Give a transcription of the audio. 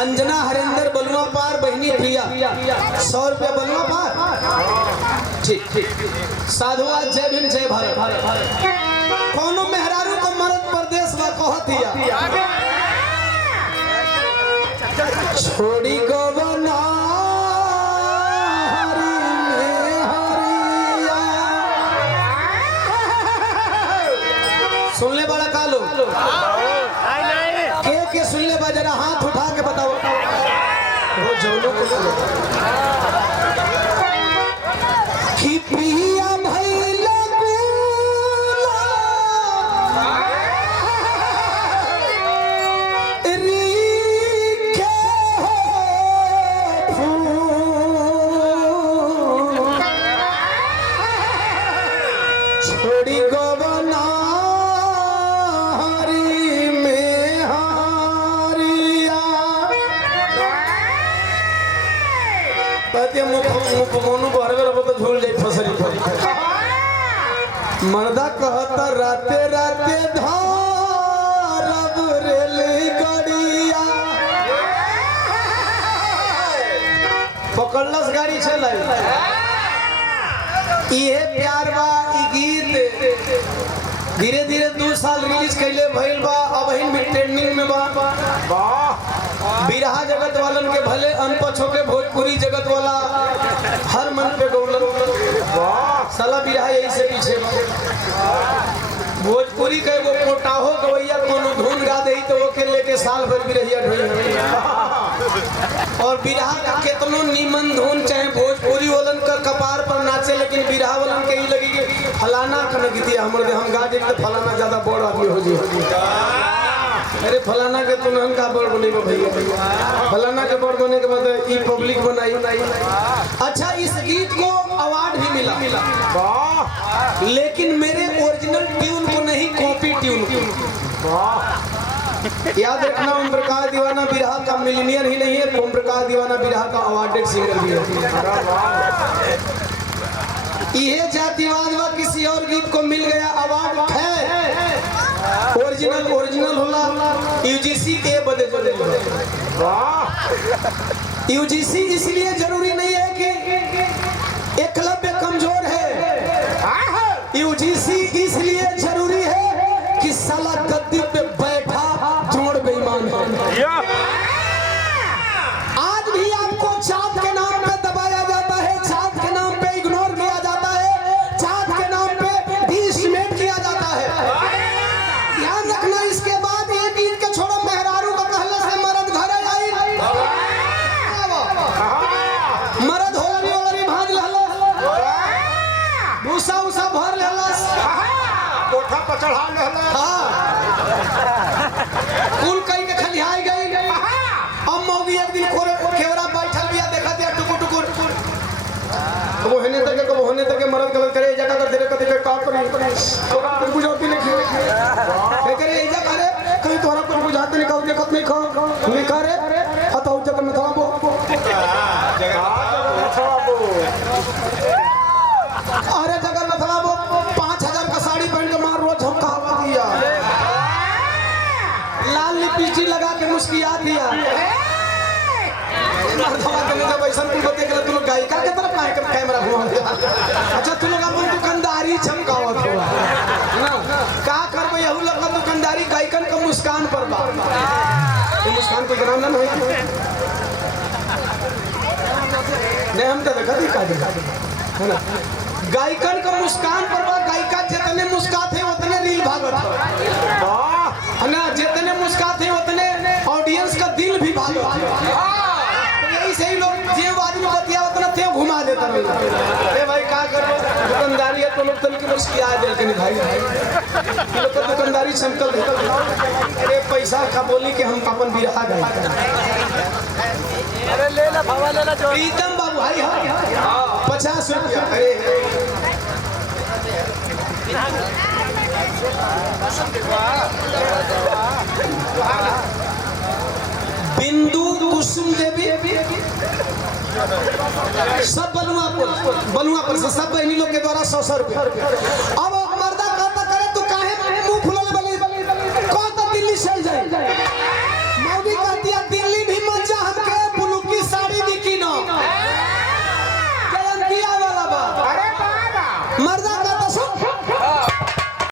अंजना हरिंदर बलुआ पार बहनी प्रिया 100 रुपया बलुआ पार। ठीक साधुआ जय भीम जय भारत। कौनो मेहरारू को मरद प्रदेश में कहतिया छोड़ी गवना सुन ले बड़ा कालो के सुन ले बा जरा हाथ उठा के बताओ वो जोलों को कि प्रिया भैला छोड़ी गवना झूल जाए फसली मर्दा कहता राते राते धारब रेलगाड़िया पकड़लस गाड़ी चल ये प्यार बा ई गीत धीरे धीरे 2 साल रिलीज कैले भइल बा अब भी ट्रेंडिंग में बा। बिरहा जगत वालन के भले अनपछो के भोजपुरी जगत वाला हर मन पे गौलन साला बिरहा यही से पीछे भोजपुरी के वो कोटाहो गवैया कोनो धुन गा दे तो वो के लेके साल भर बिरहिया ढोई और बिरहा का केतनो नीमन धुन चाहे भोजपुरी वालन का कपार पर नाचे लेकिन बिरहा वालन के ही लगी फलाना का गीत हमर हम गा दे तो फलाना ज्यादा बड़ आदमी हो जी। अरे फलाना के तुनहन का बड़ बने भैया फलाना के बड़ बने के बाद ई पब्लिक बनाई। अच्छा इस गीत को अवार्ड भी मिला लेकिन मेरे ओरिजिनल ट्यून को नहीं कॉपी ट्यून को। याद रखना ओम प्रकाश दीवाना बिरहा का मिलीनियर ही नहीं है, ओम प्रकाश दीवाना बिरहा का अवार्डेड सिंगर भी है। यह जातिवाद व किसी और गीत को मिल गया अवार्ड है ओरिजिनल होला यूजीसी के बदे यूजीसी इसलिए जरूरी नहीं है कि एकलव्य कमजोर है, यूजीसी इसलिए जरूरी है कि साला गद्दी पे बैठा जोड़ बेईमान है। आज भी आपको चाँद के नाम पे दबाया जाता है, चाँद के नाम पे इग्नोर किया जाता है, चाँद के नाम पे डिसमेंट किया जाता है। ध्यान रखना इसके बाद ये गीत के छोड़ो मेहरारू का कहले से मर्द घरे आई मर्द होलनी भाज लहला भूसा उसा भर लेला कोठा पर चढ़ा लेला कुल कई के खलिहाई गई। अब मौगी एक दिन केवरा बैठल बिया देखा दिया टुकुर वो होने तक मर्द गलत करे जगह कर तेरे कते का करी तोरा कुछ बुझाती नहीं करे एजा करे कहीं तोरा कुछ बुझाते नहीं कहू देखत नहीं खा लिखा रे हतो जगह में थाबो अरे जगह में थाबो 5000 का साड़ी पहन के मार रोज झमका हवा दिया लाल लिपस्टिक लगा के मुस्कुरा दिया मर्दवा के जब ऐसा तू बते के तू लोग गायिका के तरफ काहे कैमरा घुमा दिया। अच्छा तू लोग अपन दुकानदारी चमकावत हो ना का करबे यहू लोग दुकानदारी गायकन का मुस्कान पर बा ये मुस्कान कोई नाम ना है नहीं हम तो देखा है ना गायकन का मुस्कान पर बा गायिका जितने मुस्काते हैं उतने रील भागत है ना जितने मुस्काते हैं उतने ऑडियंस का दिल भी भागत है। सही लोग जे आदमी बतिया उतना ते घुमा देता ए भाई का करो दुकानदारी है तो लोग तन की मुस्किया दे के भाई लोग तो दुकानदारी संकल अरे पैसा का बोली कि हम अपन बिरहा गए अरे ले ला भावा ले ला जो प्रीतम बाबू भाई हां 50 रुपया अरे बिंदु कुसुम देवी सब बलुआ पर से सब बहनी लोग के द्वारा 100 रुपया। अब मर्दा कहता करे तू काहे मुंह फुलल बली कहता दिल्ली चल जाए मौगी कहती है दिल्ली मर्दा